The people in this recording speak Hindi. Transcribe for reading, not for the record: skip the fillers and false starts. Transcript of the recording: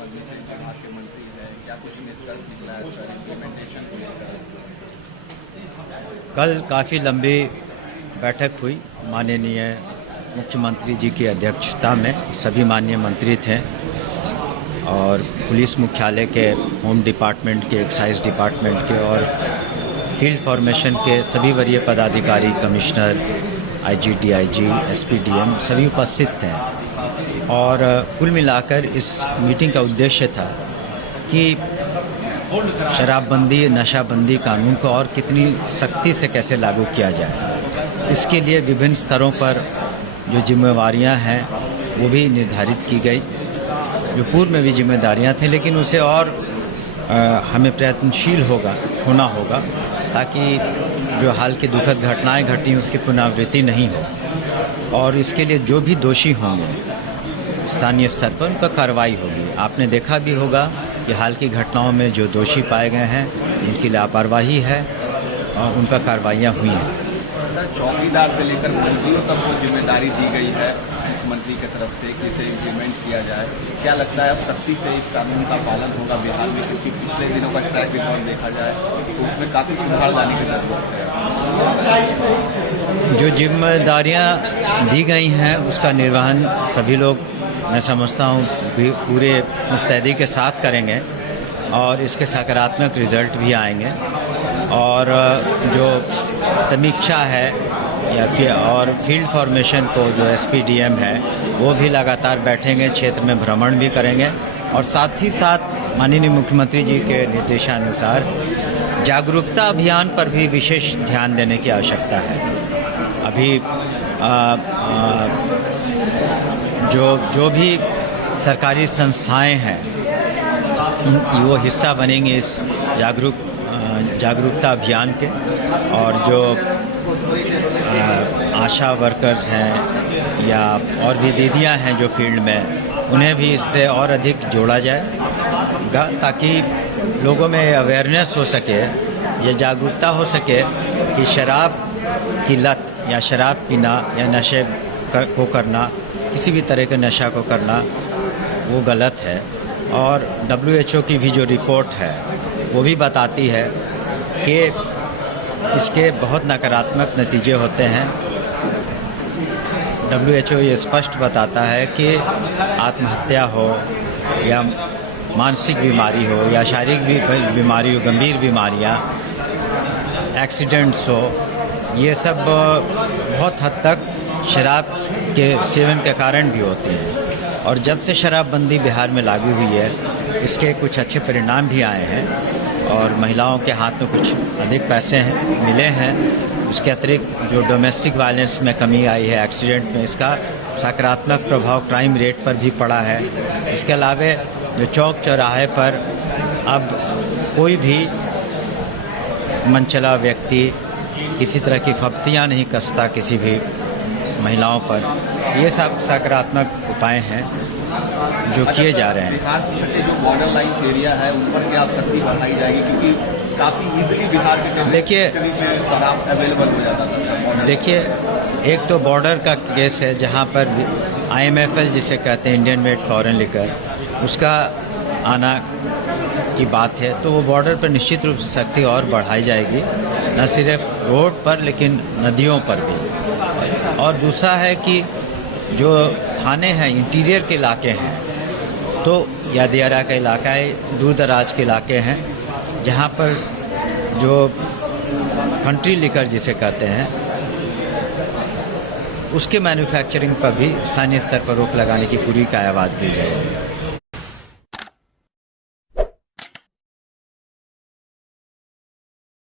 मंत्री थे, विभाग के मंत्री हैं, क्या कुछ निष्कर्ष निकला है इसका इम्प्लीमेंटेशन को लेकर? कल काफ़ी लंबी बैठक हुई माननीय मुख्यमंत्री जी की अध्यक्षता में। सभी माननीय मंत्री थे और पुलिस मुख्यालय के, होम डिपार्टमेंट के, एक्साइज डिपार्टमेंट के और फील्ड फॉर्मेशन के सभी वरीय पदाधिकारी, commissioner, IG, DIG, SP, DM सभी उपस्थित थे। और कुल मिलाकर इस मीटिंग का उद्देश्य था कि शराबबंदी, नशाबंदी कानून को और कितनी सख्ती से कैसे लागू किया जाए। इसके लिए विभिन्न स्तरों पर जो जिम्मेवारियां हैं वो भी निर्धारित की गई। जो पूर्व में भी जिम्मेदारियां थी, लेकिन उसे और हमें प्रयत्नशील होना होगा ताकि जो हाल की दुखद घटनाएं घटी उसकी पुनरावृत्ति नहीं हो। और इसके लिए जो भी दोषी होंगे स्थानीय स्तर पर उन पर कार्रवाई होगी। आपने देखा भी होगा कि हाल की घटनाओं में जो दोषी पाए गए हैं जिनकी लापरवाही है और उन पर कार्रवाइयाँ हुई हैं। चौकीदार से लेकर मंत्रियों तक को जिम्मेदारी दी गई है मुख्यमंत्री की तरफ से कि इसे इम्प्लीमेंट किया जाए। क्या लगता है अब सख्ती से इस कानून का पालन होगा बिहार में? क्योंकि पिछले दिनों का ट्रैक रिकॉर्ड देखा जाए तो उसमें काफ़ी सुधार लाने की जरूरत है। जो जिम्मेदारियां दी गई हैं उसका निर्वहन सभी लोग, मैं समझता हूँ, पूरे मुस्तैदी के साथ करेंगे और इसके सकारात्मक रिजल्ट भी आएंगे। और जो समीक्षा है और फील्ड फॉर्मेशन को जो एसपीडीएम है वो भी लगातार बैठेंगे, क्षेत्र में भ्रमण भी करेंगे और साथ ही साथ माननीय मुख्यमंत्री जी के निर्देशानुसार जागरूकता अभियान पर भी विशेष ध्यान देने की आवश्यकता है। अभी जो भी सरकारी संस्थाएं हैं वो हिस्सा बनेंगे इस जागरूकता अभियान के। और जो आशा वर्कर्स हैं या और भी दीदियां हैं जो फील्ड में, उन्हें भी इससे और अधिक जोड़ा जाएगा ताकि लोगों में अवेयरनेस हो सके, ये जागरूकता हो सके कि शराब की लत या शराब पीना या नशे को करना, किसी भी तरह के नशा को करना वो गलत है। और WHO की भी जो रिपोर्ट है वो भी बताती है कि इसके बहुत नकारात्मक नतीजे होते हैं। WHO ये स्पष्ट बताता है कि आत्महत्या हो या मानसिक बीमारी हो या शारीरिक बीमारी हो, गंभीर बीमारियां, एक्सीडेंट्स हो, ये सब बहुत हद तक शराब के सेवन के कारण भी होते हैं। और जब से शराबबंदी बिहार में लागू हुई है इसके कुछ अच्छे परिणाम भी आए हैं और महिलाओं के हाथ में कुछ अधिक पैसे मिले हैं। उसके अतिरिक्त जो डोमेस्टिक वायलेंस में कमी आई है, एक्सीडेंट में, इसका सकारात्मक प्रभाव क्राइम रेट पर भी पड़ा है। इसके अलावा जो चौक चौराहे पर अब कोई भी मनचला व्यक्ति किसी तरह की फप्तियाँ नहीं कसता किसी भी महिलाओं पर। ये सब सकारात्मक उपाय हैं जो किए जा रहे हैं। बिहार से सटे जो बॉर्डर लाइन एरिया है उन पर क्या सख्ती बढ़ाई जाएगी? क्योंकि काफ़ी इजीली बिहार के शराब अवेलेबल हो जाता था। देखिए, एक तो बॉर्डर का केस है जहां पर IMFL जिसे कहते हैं, इंडियन मेड फॉरेन लिकर, उसका आना की बात है तो वो बॉर्डर पर निश्चित रूप से सख्ती और बढ़ाई जाएगी, न सिर्फ रोड पर लेकिन नदियों पर भी। और दूसरा है कि जो थाने हैं इंटीरियर के इलाके हैं, तो या दियारा का इलाका है, दूर दराज के इलाके हैं जहाँ पर जो कंट्री लिकर जिसे कहते हैं उसके मैन्युफैक्चरिंग पर भी स्थानीय स्तर पर रोक लगाने की पूरी कायावाद की जाएगी।